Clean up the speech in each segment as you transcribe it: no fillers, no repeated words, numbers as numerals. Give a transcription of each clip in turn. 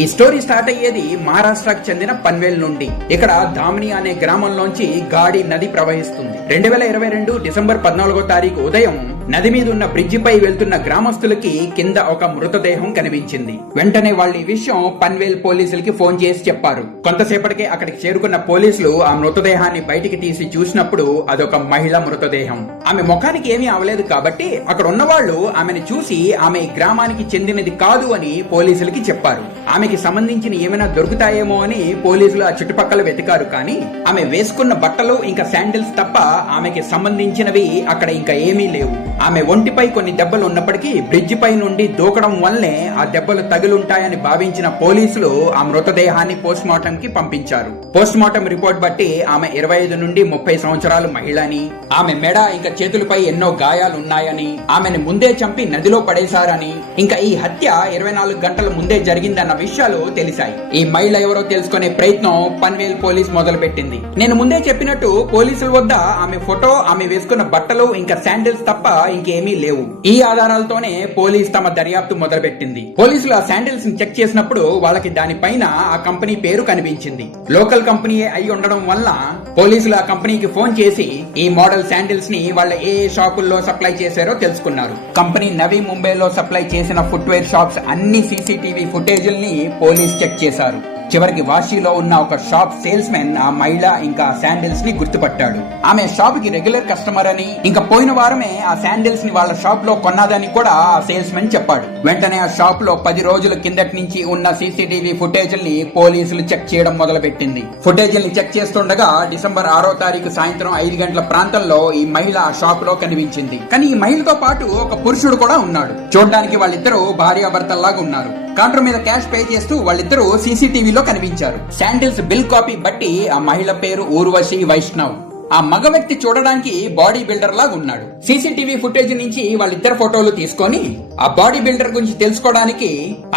ఈ story start అయ్యేది మహారాష్ట్రకు చెందిన పన్వేల్ నుండి. ఇక్కడ ధామ్ని అనే గ్రామంలోంచి గాడి నది ప్రవహిస్తుంది. 2022 డిసెంబర్ 14వ తారీఖు ఉదయం నది మీద ఉన్న బ్రిడ్జి పై వెళ్తున్న గ్రామస్తులకి కింద ఒక మృతదేహం కనిపించింది. వెంటనే వాళ్ళు ఈ విషయం పన్వేల్ పోలీసులకి ఫోన్ చేసి చెప్పారు. కొంతసేపటికే అక్కడికి చేరుకున్న పోలీసులు ఆ మృతదేహాన్ని బయటికి తీసి చూసినప్పుడు అదొక మహిళ మృతదేహం. ఆమె ముఖానికి ఏమీ అవలేదు కాబట్టి అక్కడ ఉన్న వాళ్ళు ఆమెను చూసి ఆమె గ్రామానికి చెందినది కాదు అని పోలీసులకి చెప్పారు. ఆమెకి సంబంధించిన ఏమైనా దొరుకుతాయేమో అని పోలీసులు ఆ చుట్టుపక్కల వెతికారు. కానీ ఆమె వేసుకున్న బట్టలు ఇంకా శాండిల్స్ తప్ప ఆమెకి సంబంధించినవి అక్కడ ఇంకా ఏమీ లేవు. ఆమె ఒంటిపై కొన్ని దెబ్బలు ఉన్నప్పటికీ బ్రిడ్జి పై నుండి దూకడం వల్లే ఆ దెబ్బలు తగులుంటాయని భావించిన పోలీసులు ఆ మృతదేహాన్ని పోస్ట్ మార్టం కి పంపించారు. పోస్ట్ మార్టం రిపోర్ట్ బట్టి ఆమె 25 నుండి 30 సంవత్సరాలు మహిళ అని, ఆమె మెడ ఇంకా చేతులపై ఎన్నో గాయాలు ఉన్నాయని, ఆమెను ముందే చంపి నదిలో పడేశారని, ఇంకా ఈ హత్య 24 గంటల ముందే జరిగిందన్న విషయాలు తెలిసాయి. ఈ మహిళ ఎవరో తెలుసుకునే ప్రయత్నం పన్వేల్ పోలీస్ మొదలు పెట్టింది. నేను ముందే చెప్పినట్టు పోలీసుల వద్ద ఆమె ఫోటో, ఆమె వేసుకున్న బట్టలు ఇంకా శాండిల్స్ తప్ప ఇంకేమీ లేవు. ఈ ఆధారాలతోనే పోలీస్ తమ దర్యాప్తు మొదలుపెట్టింది. పోలీసులు ఆ శాండిల్స్ ని చెక్ చేసినప్పుడు వాళ్ళకి దానిపైన ఆ కంపెనీ పేరు కనిపించింది. లోకల్ కంపెనీ అయి ఉండడం వల్ల పోలీసులు ఆ కంపెనీకి ఫోన్ చేసి ఈ మోడల్ శాండిల్స్ ని వాళ్ళ ఏ షాపుల్లో సప్లై చేశారో తెలుసుకున్నారు. కంపెనీ నవీ ముంబైలో సప్లై చేసిన ఫుట్వేర్ షాప్స్ అన్ని సీసీటీవీ ఫుటేజ్ల్ని పోలీస్ చెక్ చేశారు. చివరికి వాషిలో ఉన్న ఒక షాప్ సేల్స్ మెన్ ఆ మహిళ ఇంకా శాండిల్స్ ని గుర్తుపట్టాడు. ఆమె షాప్ కి రెగ్యులర్ కస్టమర్ అని, ఇంకా పోయిన వారమే ఆ శాండిల్స్ ని వాళ్ళ షాప్ లో కొన్నదని కూడా ఆ సేల్స్ మెన్ చెప్పాడు. వెంటనే ఆ షాప్ లో 10 రోజుల కిందటి నుంచి ఉన్న సీసీటీవీ ఫుటేజ్ల్ని పోలీసులు చెక్ చేయడం మొదలు పెట్టింది. ఫుటేజ్ల్ని చెక్ చేస్తుండగా డిసెంబర్ 6వ తారీఖు సాయంత్రం 5 గంటల ప్రాంతంలో ఈ మహిళ ఆ షాప్ లో కనిపించింది. కానీ ఈ మహిళతో పాటు ఒక పురుషుడు కూడా ఉన్నాడు. చూడడానికి వాళ్ళిద్దరూ భార్యాభర్తల్లాగా ఉన్నారు. కౌంటర్ మీద క్యాష్ పే చేస్తూ వాళ్ళిద్దరూ సీసీటీవీలో కనిపించారు. శాండిల్స్ బిల్ కాపీ బట్టి ఆ మహిళ పేరు ఊర్వశి వైష్ణవ్. ఆ మగ వ్యక్తి చూడడానికి బాడీ బిల్డర్ లాగా ఉన్నాడు. సీసీటీవీ ఫుటేజ్ నుంచి వాళ్ళిద్దరు ఫోటోలు తీసుకొని ఆ బాడీ బిల్డర్ గురించి తెలుసుకోవడానికి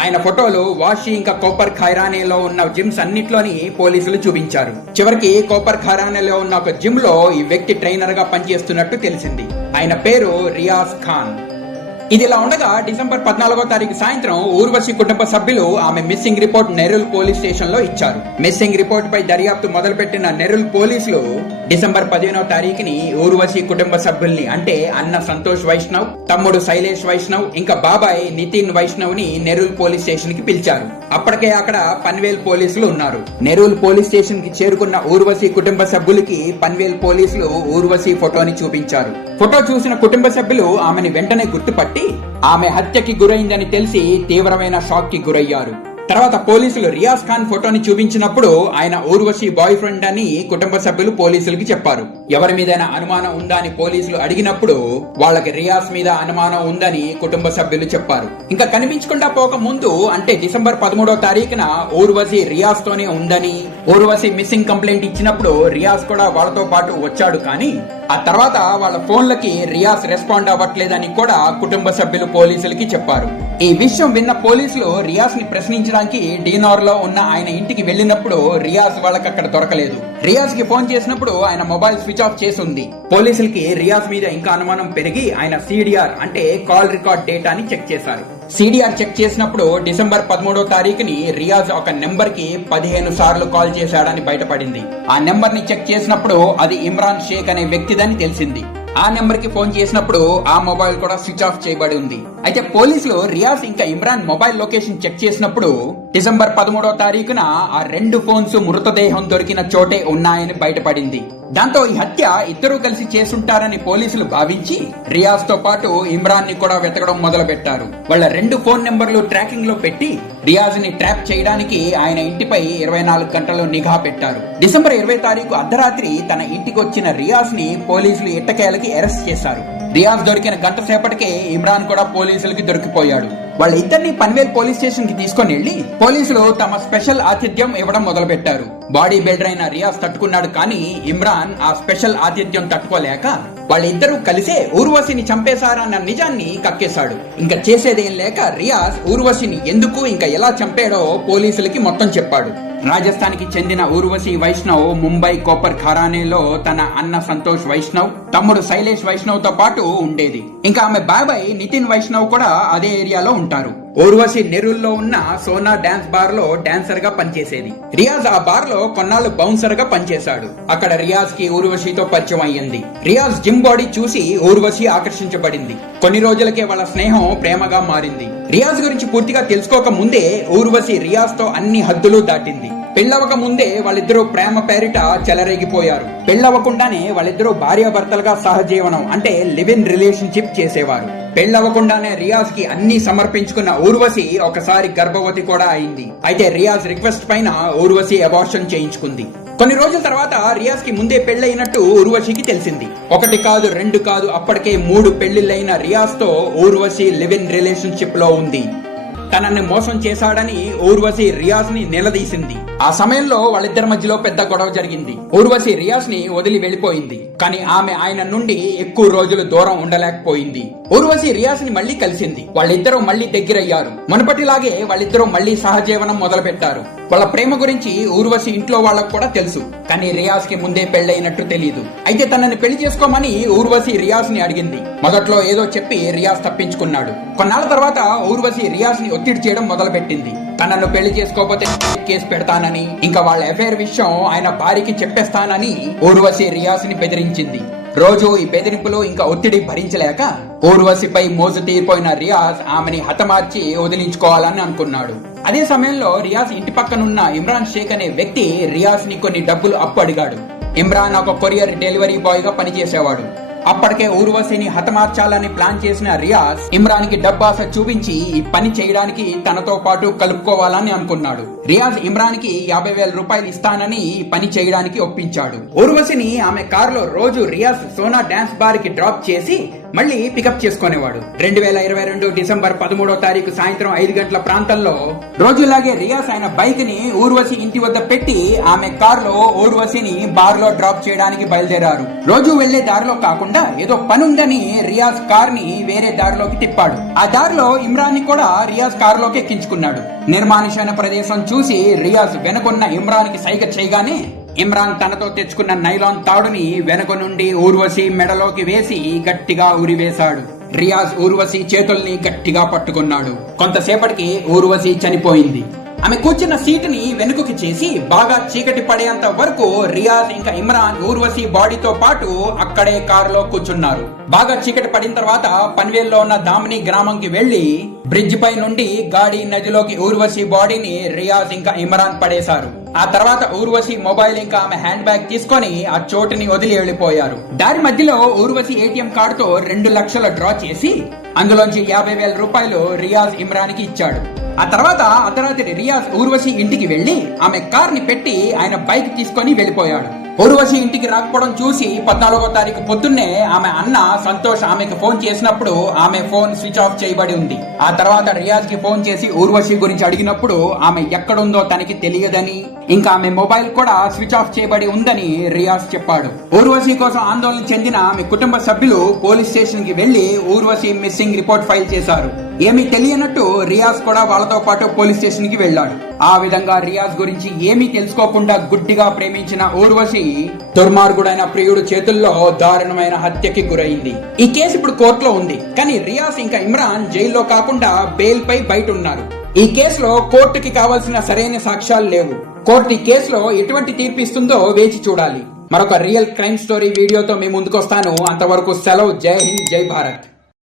ఆయన ఫోటోలు వాషి ఇంకా కోపర్ ఖైరానేలో ఉన్న జిమ్స్ అన్నిట్లోని పోలీసులు చూపించారు. చివరికి కోపర్ ఖైరానేలో ఉన్న ఒక జిమ్ లో ఈ వ్యక్తి ట్రైనర్ గా పనిచేస్తున్నట్టు తెలిసింది. ఆయన పేరు రియాజ్ ఖాన్. ఇదిలా ఉండగా డిసెంబర్ 14వ తారీఖు సాయంత్రం ఊర్వశి కుటుంబ సభ్యులు ఆమె మిస్సింగ్ రిపోర్ట్ నెరూల్ పోలీస్ స్టేషన్ లో ఇచ్చారు. మిస్సింగ్ రిపోర్ట్ పై దర్యాప్తు మొదలుపెట్టిన నెరూల్ పోలీసులు డిసెంబర్ 15వ తారీఖుని ఊర్వశి కుటుంబ సభ్యుల్ని అంటే అన్న సంతోష్ వైష్ణవ్, తమ్ముడు శైలేష్ వైష్ణవ్, ఇంకా బాబాయ్ నితిన్ వైష్ణవ్ ని నెరూల్ పోలీస్ స్టేషన్ కి పిలిచారు. అప్పటికే అక్కడ పన్వేల్ పోలీసులు ఉన్నారు. నెరూల్ పోలీస్ స్టేషన్ కి చేరుకున్న ఊర్వశి కుటుంబ సభ్యులకి పన్వేల్ పోలీసులు ఊర్వశి ఫోటోని చూపించారు. ఫోటో చూసిన కుటుంబ సభ్యులు ఆమెని వెంటనే గుర్తుపట్టి ఆమె హత్యకి గురైందని తెలిసి తీవ్రమైన షాక్ కి గురయ్యారు. తర్వాత పోలీసులు రియాజ్ ఖాన్ ఫోటోని చూపించినప్పుడు ఆయన ఊర్వశి బాయ్ ఫ్రెండ్ అని కుటుంబ సభ్యులు పోలీసులకి చెప్పారు. ఎవరి మీదైనా అనుమానం ఉందా అని పోలీసులు అడిగినప్పుడు వాళ్ళకి రియాజ్ మీద అనుమానం ఉందని కుటుంబ సభ్యులు చెప్పారు. ఇంకా కనిపించకుండా పోక ముందు అంటే డిసెంబర్ 13వ తారీఖున ఊర్వశి రియాజ్ తోనే ఉందని, ఊర్వశి మిస్సింగ్ కంప్లైంట్ ఇచ్చినప్పుడు రియాజ్ కూడా వాళ్ళతో పాటు వచ్చాడు. కానీ ఆ తర్వాత వాళ్ళ ఫోన్లకి రియాజ్ రెస్పాండ్ అవ్వట్లేదని కూడా కుటుంబ సభ్యులు పోలీసులకి చెప్పారు. ఈ విషయం విన్న పోలీసులు రియాజ్ ని ప్రశ్నించడానికి డీనార్ లో ఉన్న ఆయన ఇంటికి వెళ్ళినప్పుడు రియాజ్ వాళ్ళకి అక్కడ దొరకలేదు. రియాజ్ కి ఫోన్ చేసినప్పుడు ఆయన మొబైల్ స్విచ్ ఆఫ్ చేసి ఉంది. పోలీసులకి రియాజ్ మీద ఇంకా అనుమానం పెరిగి ఆయన సిడిఆర్ అంటే కాల్ రికార్డ్ డేటాని చెక్ చేశారు. సిడిఆర్ చెక్ చేసినప్పుడు డిసెంబర్ 13వ తారీఖుని రియాజ్ ఒక నెంబర్ కి 15 సార్లు కాల్ చేశాడని బయటపడింది. ఆ నెంబర్ ని చెక్ చేసినప్పుడు అది ఇమ్రాన్ షేక్ అనే వ్యక్తిదని తెలిసింది. ఆ నెంబర్ కి ఫోన్ చేసినప్పుడు ఆ మొబైల్ కూడా స్విచ్ ఆఫ్ చేయబడి ఉంది. అయితే పోలీసులు రియాజ్ ఇంకా ఇమ్రాన్ మొబైల్ లొకేషన్ చెక్ చేసినప్పుడు డిసెంబర్ 13వ తారీఖున ఆ 2 ఫోన్స్ మృతదేహం దొరికిన చోటే ఉన్నాయని బయటపడింది. దాంతో ఈ హత్య ఇద్దరూ కలిసి చేసుంటారని పోలీసులు భావించి రియాజ్ తో పాటు ఇమ్రాన్ ని కూడా వెతకడం మొదలు పెట్టారు. వాళ్ళ 2 ఫోన్ నెంబర్లు ట్రాకింగ్ లో పెట్టి రియాజ్ ని ట్రాప్ చేయడానికి ఆయన ఇంటిపై 24 గంటలు నిఘా పెట్టారు. డిసెంబర్ 20వ తారీఖు అర్ధరాత్రి తన ఇంటికి వచ్చిన రియాజ్ ని పోలీసులు ఎట్టకేలకి అరెస్ట్ చేశారు. రియాజ్ దొరికిన గంట సేపటికే ఇమ్రాన్ కూడా పోలీసులకి దొరికిపోయాడు. వాళ్ళిద్దరిని పన్వేల్ పోలీస్ స్టేషన్ కి తీసుకొని వెళ్లి పోలీసులు తమ స్పెషల్ ఆతిథ్యం ఇవ్వడం మొదలు పెట్టారు. బాడీ బిల్డర్ అయిన రియాజ్ తట్టుకున్నాడు. కానీ ఇమ్రాన్ ఆ స్పెషల్ ఆతిథ్యం తట్టుకోలేక వాళ్ళిద్దరూ కలిసే ఊర్వశిని చంపేశారన్న నిజాన్ని కక్కేశాడు. ఇంకా చేసేదేం లేక రియాజ్ ఊర్వశిని ఎందుకు ఇంకా ఎలా చంపాడో పోలీసులకి మొత్తం చెప్పాడు. రాజస్థాన్ కి చెందిన ఊర్వశి వైష్ణవ్ ముంబై కోపర్ ఖరానేలో తన అన్న సంతోష్ వైష్ణవ్, తమ్ముడు శైలేష్ వైష్ణవ్ తో పాటు ఉండేది. ఇంకా ఆమె బాబాయ్ నితిన్ వైష్ణవ్ కూడా అదే ఏరియాలో ఉంటారు. ఊర్వశి నెరూల్లో ఉన్న సోనా డాన్స్ బార్ లో డాన్సర్ గా పనిచేసేది. రియాజ్ ఆ బార్ లో కొన్నాళ్ళు బౌన్సర్ గా పనిచేశాడు. అక్కడ రియాజ్ కి ఊర్వశితో పరిచయం అయ్యింది. రియాజ్ జిమ్ బాడీ చూసి ఊర్వశి ఆకర్షించబడింది. కొన్ని రోజులకే వాళ్ళ స్నేహం ప్రేమగా మారింది. రియాజ్ గురించి పూర్తిగా తెలుసుకోక ముందే ఊర్వశి రియాజ్ తో అన్ని హద్దులు దాటింది. పెళ్ళవక ముందే వాళ్ళిద్దరూ ప్రేమ పేరిట చెలరేగిపోయారు. పెళ్ళవకుండానే వాళ్ళిద్దరూ భార్యాభర్తలుగా సహజీవనం అంటే లివ్ ఇన్ రిలేషన్షిప్ చేసేవారు. పెళ్ళవకుండానే రియాజ్ కి అన్ని సమర్పించుకున్న ఊర్వశి ఒకసారి గర్భవతి కూడా అయింది. అయితే రియాజ్ రిక్వెస్ట్ పైన ఊర్వశి అబార్షన్ చేయించుకుంది. కొన్ని రోజుల తర్వాత రియాజ్ కి ముందే పెళ్లైనట్టు ఊర్వశికి తెలిసింది. 1 కాదు 2 కాదు అప్పటికే 3 పెళ్లిళ్ళైన రియాజ్ తో ఊర్వశి లివ్ ఇన్ రిలేషన్షిప్ లో ఉంది. తనని మోసం చేశాడని ఊర్వశి రియాజ్ ని నిలదీసింది. ఆ సమయంలో వాళ్ళిద్దరి మధ్యలో పెద్ద గొడవ జరిగింది. ఊర్వశి రియాజ్ ని వదిలి వెళ్లిపోయింది. కానీ ఆమె ఆయన నుండి ఎక్కువ రోజులు దూరం ఉండలేకపోయింది. ఊర్వశి రియాజ్ ని మళ్లీ కలిసింది. వాళ్ళిద్దరూ మళ్లీ దగ్గరయ్యారు. మునుపటిలాగే వాళ్ళిద్దరూ మళ్లీ సహజీవనం మొదలు పెట్టారు. వాళ్ళ ప్రేమ గురించి ఊర్వశి ఇంట్లో వాళ్ళకు కూడా తెలుసు. కానీ రియాజ్ కి ముందే పెళ్లైనట్టు తెలియదు. అయితే తనని పెళ్లి చేసుకోమని ఊర్వశి రియాజ్ ని అడిగింది. మొదట్లో ఏదో చెప్పి రియాజ్ తప్పించుకున్నాడు. కొన్నాళ్ళ తర్వాత ఊర్వశి రియాజ్ ని ఒత్తిడి చేయడం మొదలు పెట్టింది. తనను పెళ్లి చేసుకోకపోతే కేసు పెడతానని, ఇంకా వాళ్ళ అఫైర్ విషయం ఆయన భార్యకి చెప్పేస్తానని ఊర్వశి రియాజ్ ని బెదిరించింది. రోజు ఈ బెదిరింపులు ఇంకా ఒత్తిడి భరించలేక ఊర్వశిపై మోజు తీరిపోయిన రియాజ్ ఆమెని హతమార్చి వదిలించుకోవాలని అనుకున్నాడు. అదే సమయంలో రియాజ్ ఇంటి పక్కనున్న ఇమ్రాన్ షేక్ అనే వ్యక్తి రియాజ్ ని కొన్ని డబ్బులు అప్పు అడిగాడు. ఇమ్రాన్ ఒక కొరియర్ డెలివరీ బాయ్ గా పనిచేసేవాడు. అప్పటికే ఊర్వశిని హతమార్చాలని ప్లాన్ చేసిన రియాజ్ ఇమ్రాన్ కి డబ్బాస చూపించి ఈ పని చేయడానికి తనతో పాటు కలుపుకోవాలని అనుకున్నాడు. రియాజ్ ఇమ్రాన్ కి 50,000 రూపాయలు ఇస్తానని ఈ పని చేయడానికి ఒప్పించాడు. ఊర్వశిని ఆమె కారులో రోజు రియాజ్ సోనా డాన్స్ బార్ కి డ్రాప్ చేసి మళ్ళీ పికప్ చేసుకునేవాడు. 2022 డిసెంబర్ 13వ తారీఖు సాయంత్రం 5 గంటల ప్రాంతంలో రోజులాగే రియాజ్ ఆయన బైక్ ని ఊర్వశి ఇంటి వద్ద పెట్టి ఆమె కారులో ఊర్వశిని బార్ లో డ్రాప్ చేయడానికి బయలుదేరారు. రోజు వెళ్లే దారిలో కాకుండా ఏదో పని ఉందని రియాజ్ కార్ ని వేరే దారిలోకి తిప్పాడు. ఆ దారిలో ఇమ్రాన్ ని కూడా రియాజ్ కారులోకి ఎక్కించుకున్నాడు. నిర్మానుషమైన ప్రదేశం చూసి రియాజ్ వెనుకున్న ఇమ్రాన్ కి సైగ చేయగానే ఇమ్రాన్ తనతో తెచ్చుకున్న నైలాన్ తాడుని వెనుక నుండి ఊర్వశి మెడలోకి వేసి గట్టిగా ఉరివేశాడు. రియాజ్ ఊర్వశి చేతుల్ని గట్టిగా పట్టుకున్నాడు. కొంతసేపటికి ఊర్వశి చనిపోయింది. ఆమె కూర్చున్న సీటుని వెనుకకి చేసి బాగా చీకటి పడేంత వరకు రియాజ్ ఇంకా ఇమ్రాన్ ఊర్వశి బాడీతో పాటు అక్కడే కారులో కూర్చున్నారు. బాగా చీకటి పడిన తర్వాత పన్వేల్లో ఉన్న దామిని గ్రామంకి వెళ్లి బ్రిడ్జ్ పై నుండి గాడి నదిలోకి ఊర్వశి బాడీని రియాజ్ ఇంకా ఇమ్రాన్ పడేశారు. ఆ తర్వాత ఊర్వశి మొబైల్ ఇంకా ఆమె హ్యాండ్ బ్యాగ్ తీసుకొని ఆ చోటుని వదిలి వెళ్లిపోయారు. దారి మధ్యలో ఊర్వశి ఏటీఎం కార్డుతో 2 లక్షలు డ్రా చేసి అందులోంచి 50,000 రూపాయలు రియాజ్ ఇమ్రాన్ కి ఇచ్చాడు. ఆ తర్వాత అర్ధరాత్రి రియాజ్ ఊర్వశి ఇంటికి వెళ్లి ఆమె కార్ ని పెట్టి ఆయన బైక్ తీసుకొని వెళ్లిపోయాడు. ఊర్వశి ఇంటికి రాకపోవడం చూసి 14వ తారీఖు పొద్దున్నే ఆమె అన్న సంతోష్ ఆమెకు ఫోన్ చేసినప్పుడు ఆమె ఫోన్ స్విచ్ ఆఫ్ చేయబడి ఉంది. ఆ తర్వాత రియాజ్ కి ఫోన్ చేసి ఊర్వశి గురించి అడిగినప్పుడు ఆమె ఎక్కడుందో తనకి తెలియదని, ఇంకా ఆమె మొబైల్ కూడా స్విచ్ ఆఫ్ చేయబడి ఉందని రియాజ్ చెప్పాడు. ఊర్వశి కోసం ఆందోళన చెందిన ఆమె కుటుంబ సభ్యులు పోలీస్ స్టేషన్ కి వెళ్లి ఊర్వశి మిస్సింగ్ రిపోర్ట్ ఫైల్ చేశారు. ఏమీ తెలియనట్టు రియాజ్ కూడా వాళ్ళతో పాటు పోలీస్ స్టేషన్ కి వెళ్లాడు. ఆ విధంగా రియాజ్ గురించి ఏమీ తెలుసుకోకుండా గుడ్డిగా ప్రేమించిన ఊర్వశి దుర్మార్గుడైన ప్రియుడు చేతుల్లో దారుణమైన హత్యకి గురైంది. ఈ కేసు ఇప్పుడు కోర్టులో ఉంది. కానీ రియాజ్ ఇంకా ఇమ్రాన్ జైల్లో కాకుండా బెయిల్ పై బయట ఉన్నారు. ఈ కేసులో కోర్టుకి కావాల్సిన సరైన సాక్ష్యాలు లేవు. కోర్టు ఈ కేసులో ఎటువంటి తీర్పు ఇస్తుందో వేచి చూడాలి. మరొక రియల్ క్రైమ్ స్టోరీ వీడియోతో మీ ముందుకు వస్తాను. అంతవరకు సెలవు. జై హింద్, జై భారత్.